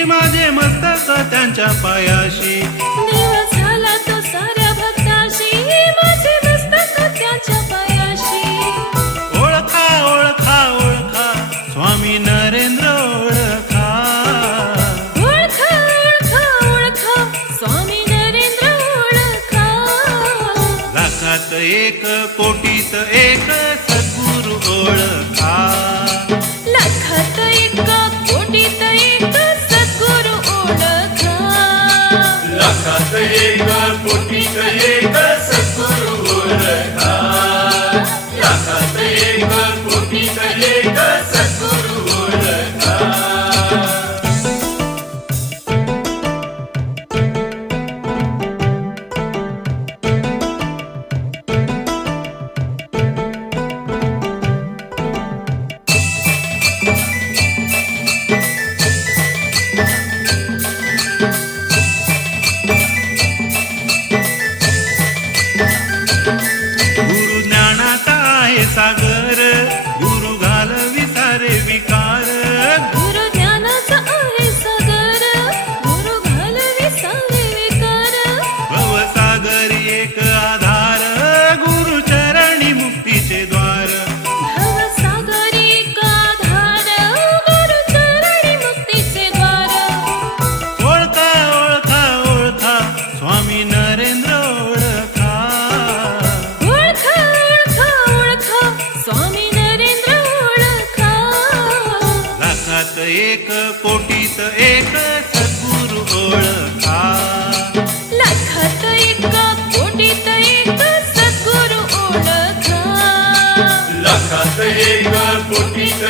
टेकले माझे मस्तक त्यांच्या पायाशी. झाला ओळखा ओळखा ओळखा. ओळखा स्वामी एक कोटीत एक सद्गुरु ओळख. ओळखा. लखत एक कोंडीत एक सद्गुरू ओळखा. लखत एक कोंडीत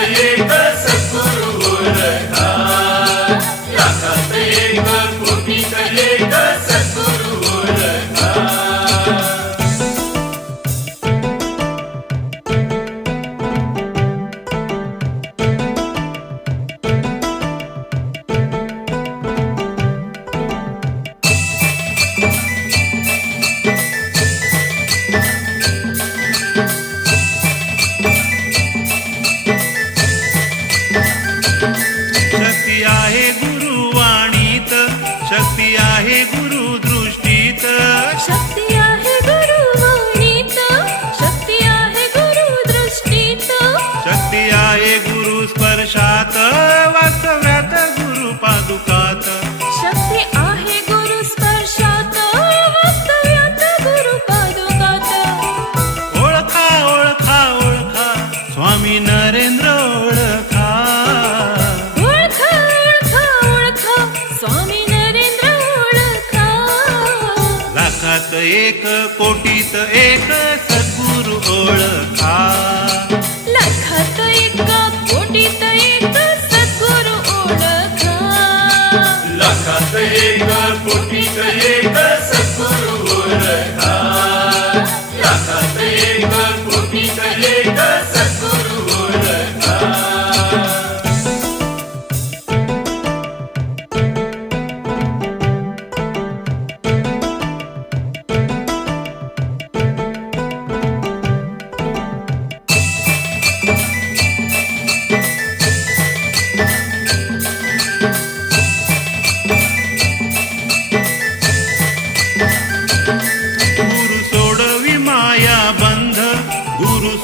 एक कोटीत एक सद्गुरु ओळखा. लाखात एक कोटीत एक सद्गुरु ओळखा. लाखात एक कोटी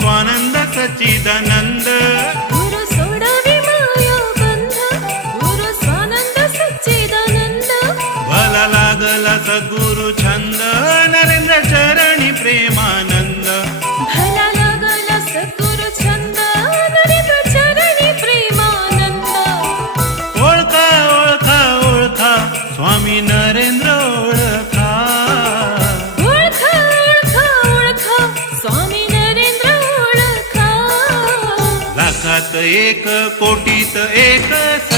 स्वानंद सचिदानंद गुरु सोडवी माया बंध गुरु स्वानंद सच्चिदानंद भला लागला सद्गुरु छंद. नरेंद्र चरणी प्रेमानंद. भला लागला सद्गुरु छंद. नरेंद्र चरणी प्रेमानंद. ओळखा ओळखा ओळखा स्वामी नर एक कोटीत एक